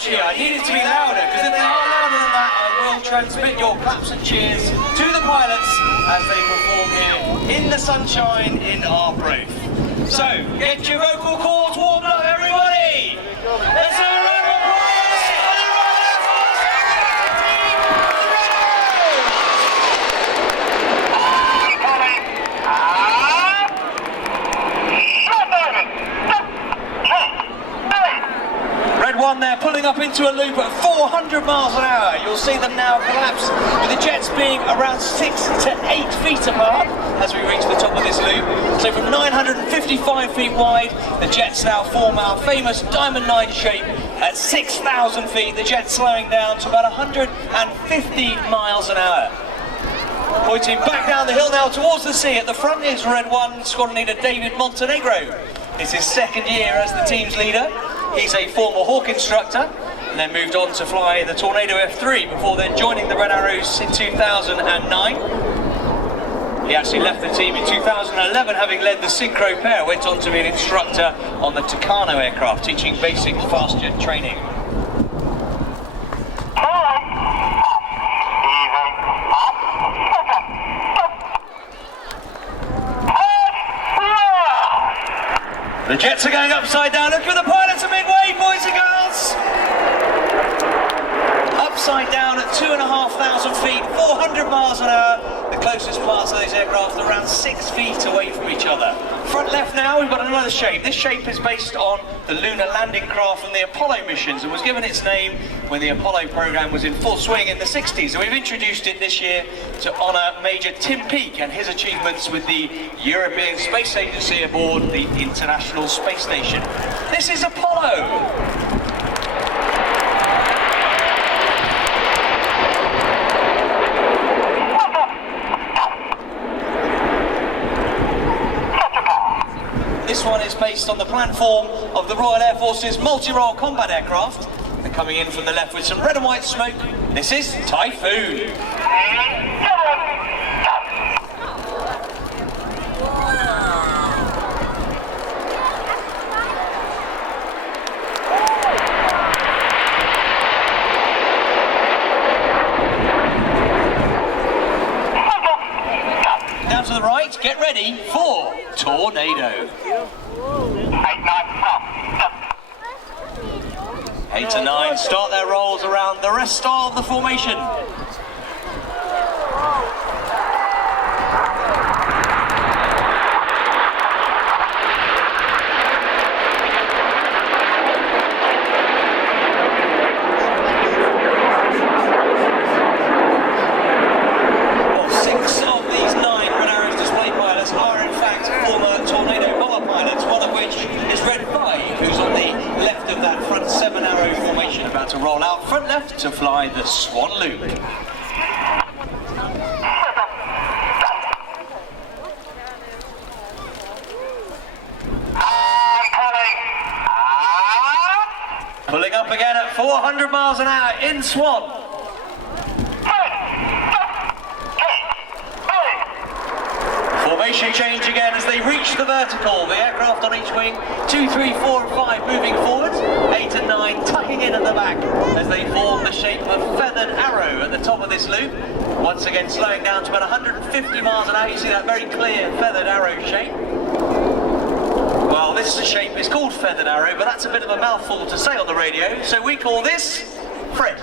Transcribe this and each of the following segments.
cheer. I need it to be louder, because if they are louder than that, I will transmit your claps and cheers to the pilots as they perform here in the sunshine in Arbroath. So, get your vocal cords warmed up, everybody! Let's have a round of applause for the Royal Air Force team Red 1 there, pulling up into a loop at 400 miles an hour. You'll see them now collapse, with the jets being around 6 to 8 feet apart as we reach the top of this loop. So from 955 feet wide, the jets now form our famous Diamond 9 shape. At 6,000 feet, the jet's slowing down to about 150 miles an hour. Pointing back down the hill now towards the sea. At the front is Red 1 squadron leader David Montenegro. It's his second year as the team's leader. He's a former Hawk instructor and then moved on to fly the Tornado F3 before then joining the Red Arrows in 2009. He actually left the team in 2011 having led the Synchro pair, went on to be an instructor on the Tucano aircraft, teaching basic fast jet training. The jets are going upside down. Look at the pilots, a big wave, boys and girls! Upside down at 2,500 feet, 400 miles an hour. The closest parts of those aircraft are around 6 feet away from each other. Front left now, we've got another shape. This shape is based on the lunar landing craft from the Apollo missions and was given its name when the Apollo program was in full swing in the 60s. And we've introduced it this year to honour Major Tim Peake and his achievements with the European Space Agency aboard the International Space Station. This is Apollo. This one is based on the platform of the Royal Air Force's multi-role combat aircraft. And coming in from the left with some red and white smoke, this is Typhoon. Down to the right, get ready for Tornado. 8 to 9 start their rolls around the rest of the formation. To roll out front left to fly the Swan Loop. Pulling up again at 400 miles an hour in Swan. Formation change again as they reach the vertical. The aircraft on each wing, 2, 3, 4 and 5 moving forward, 8 and 9 tucking in at the back as they form the shape of Feathered Arrow at the top of this loop. Once again slowing down to about 150 miles an hour. You see that very clear Feathered Arrow shape. Well, this shape is called Feathered Arrow, but that's a bit of a mouthful to say on the radio, so we call this Fred.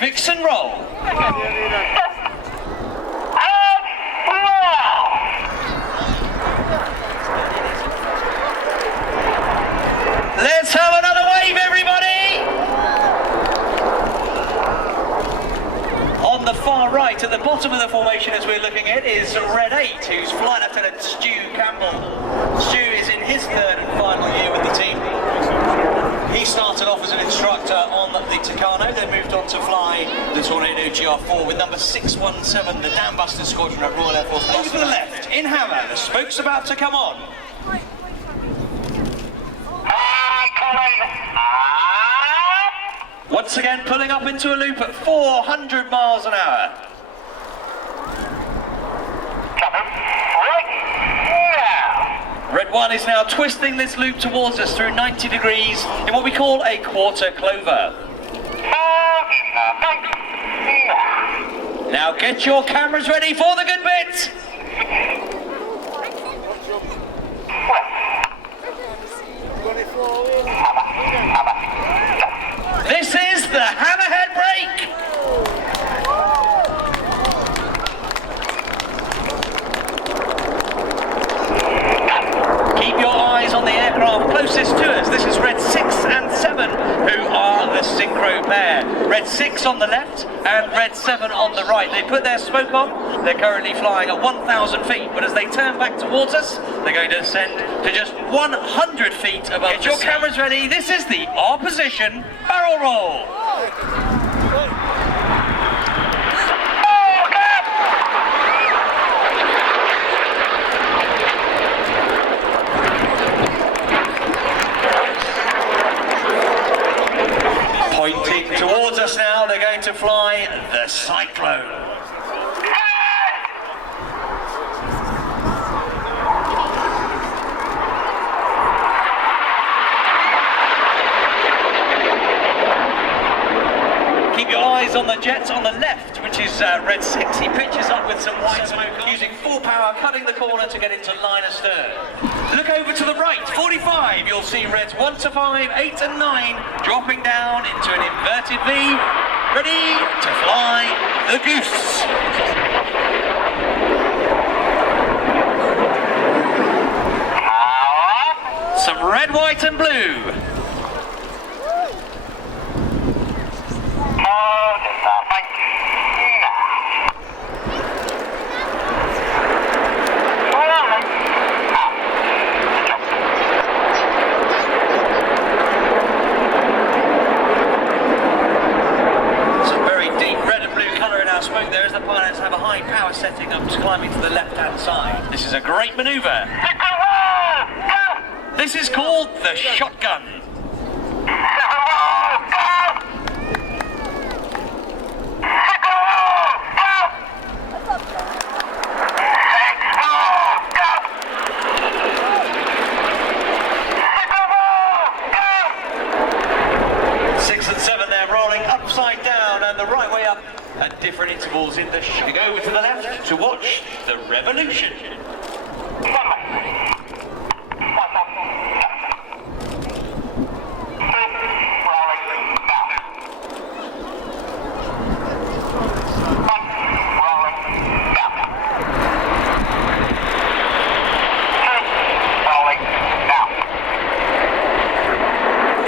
Vixen roll. Let's have another wave, everybody! On the far right, at the bottom of the formation as we're looking at, is Red 8, who's Flight Lieutenant Stu Campbell. Stu is in his third and final year with the team. He started off as an instructor on the Tucano, then moved on to fly the Tornado GR4 with number 617, the Dam Buster Squadron at Royal Air Force. Over to the left, in Hammer, the spoke's about to come on. Once again, pulling up into a loop at 400 miles an hour. Red 1 is now twisting this loop towards us through 90 degrees in what we call a quarter clover. Now get your cameras ready for the good bit! This is the hammerhead brake! Keep your eyes on the aircraft closest to us. This is Red 6 and 7 who are the synchro pair. Red 6 on the left and Red 7 on the right. They put their smoke on. They're currently flying at 1,000 feet, but as they turn back towards us, they're going to ascend to just 100 feet above. Get your cameras ready. This is the R position barrel roll. Pointing towards us now, they're going to fly the Cyclone. Keep your eyes on the jets on the left, which is Red 6. He pitches up with some white smoke, using full power, cutting the corner to get into line astern. Look over to the right, 45, you'll see Reds 1 to 5, 8 and 9, dropping down into an inverted V, ready to fly the Goose. Some red, white and blue. Smoke there as the pilots have a high power setting up to climbing to the left hand side. This is a great manoeuvre. This is called the shotgun. Six and 7 there, rolling upside down and the right way up at different intervals in the We go over to the left to watch the revolution.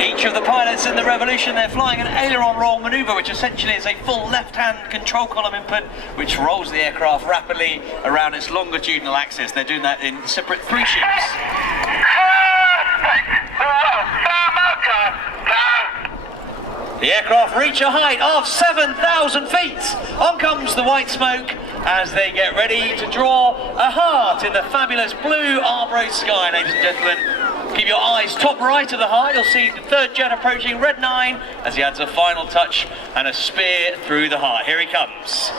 Each of the pilots in the revolution, they're flying an aileron roll manoeuvre, which essentially is a full left-hand control column input, which rolls the aircraft rapidly around its longitudinal axis. They're doing that in separate 3 shifts. The aircraft reach a height of 7,000 feet. On comes the white smoke as they get ready to draw a heart in the fabulous blue Arbroath sky, ladies and gentlemen. Keep your eyes top right of the heart. You'll see the third jet approaching, Red 9, as he adds a final touch and a spear through the heart. Here he comes.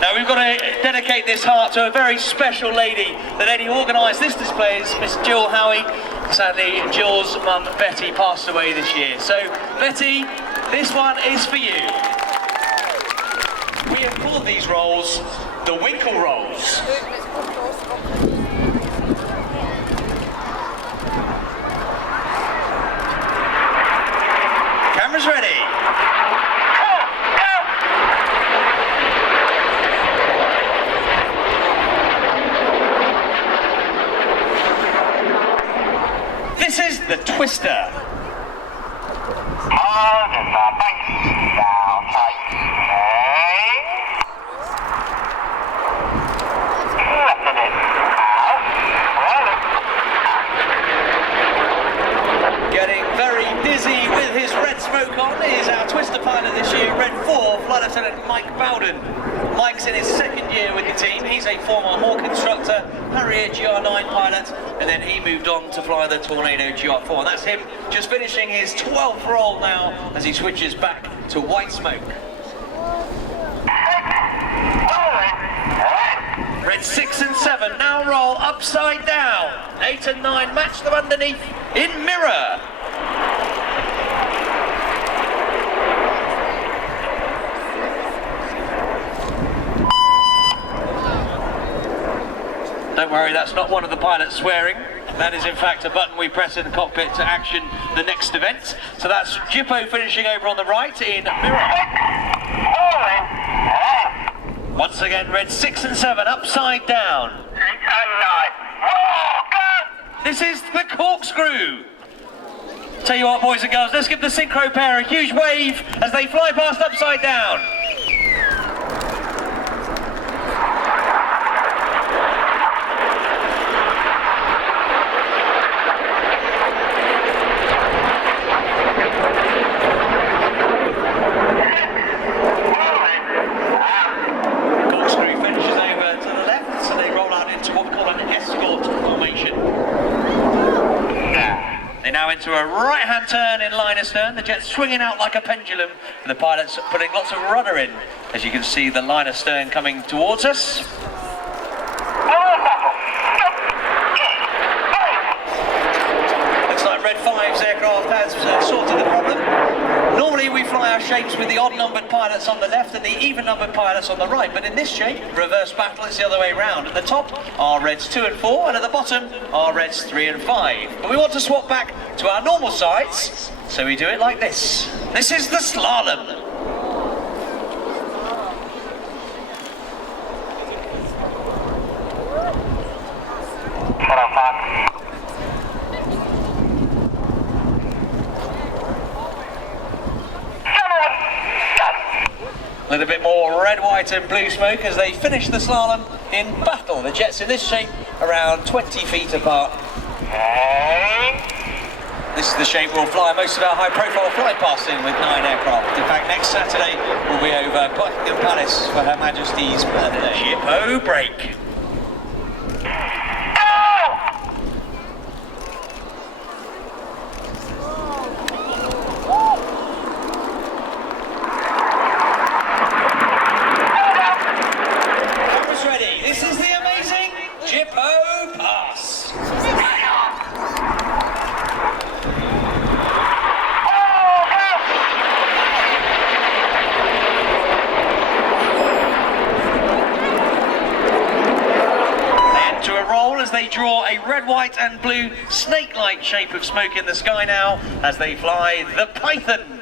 Now we've got to dedicate this heart to a very special lady. The lady who organised this display is Miss Jill Howie. Sadly, Jill's mum Betty passed away this year. So Betty, this one is for you. We have called these rolls the Winkle Rolls. Cameras ready. This is the Twister. Getting very dizzy with his red smoke on is our Twister pilot this year, Red 4, Flight Lieutenant Mike Bowden. Mike's in his second year year with the team. He's a former Hawk instructor, Harrier GR9 pilot, and then he moved on to fly the Tornado GR4. And that's him just finishing his 12th roll now as he switches back to white smoke. Red 6 and 7 now roll upside down. 8 and 9 match them underneath in mirror. Don't worry, that's not one of the pilots swearing. That is in fact a button we press in the cockpit to action the next event. So that's Jippo finishing over on the right in mirror. Once again, red 6 and 7 upside down. 8 and 9. This is the corkscrew. Tell you what, boys and girls, let's give the synchro pair a huge wave as they fly past upside down. Now into a right-hand turn in line astern, the jet's swinging out like a pendulum, and the pilot's putting lots of rudder in. As you can see, the line astern coming towards us. Looks like Red 5's aircraft has sorted the problem. Normally we fly our shapes with the odd-numbered pilots on the left and the even-numbered pilots on the right, but in this shape, reverse battle, it's the other way round. At the top are Reds 2 and 4, and at the bottom are Reds 3 and 5. But we want to swap back to our normal sides, so we do it like this. This is the slalom. A little bit more red, white and blue smoke as they finish the slalom in battle. The jets in this shape around 20 feet apart. This is the shape we'll fly most of our high-profile flight paths in with 9 aircraft. In fact, next Saturday we'll be over Buckingham Palace for Her Majesty's birthday. Jippo break. As they draw a red, white and blue snake-like shape of smoke in the sky now as they fly the Python.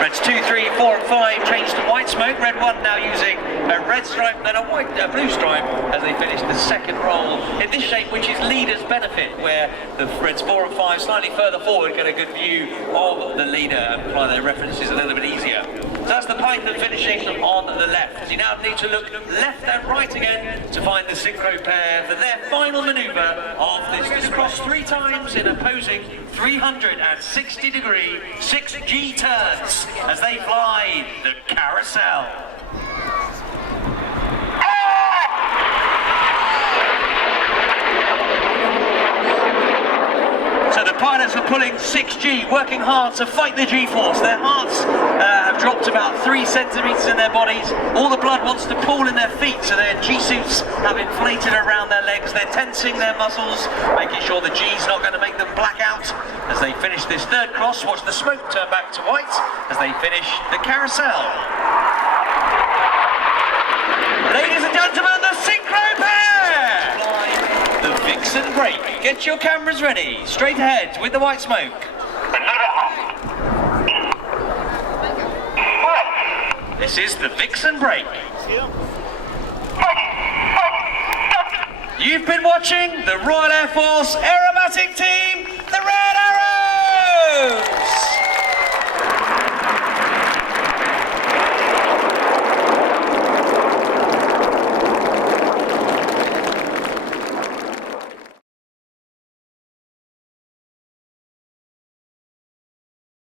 Reds 2, 3, 4 and 5 change to white smoke. Red 1 now using a red stripe, then a blue stripe as they finish the second roll in this shape, which is leader's benefit, where the Reds 4 and 5 slightly further forward get a good view of the leader and fly their references a little bit easier. So that's the Python finishing on the left. You now need to look left and right again to find the synchro pair for their final manoeuvre of this. Just cross 3 times in opposing 360-degree 6G turns as they fly the carousel. So the pilots are pulling 6G, working hard to fight the G-force. Their hearts have dropped about 3 centimetres in their bodies. All the blood wants to pool in their feet, so their G-suits have inflated around their legs. They're tensing their muscles, making sure the G's not going to make them black out. As they finish this third cross, watch the smoke turn back to white as they finish the carousel. Ladies and gentlemen, the synchro pair! The Vixen break. Get your cameras ready. Straight ahead with the white smoke. This is the Vixen break. You've been watching the Royal Air Force Aerobatic Team.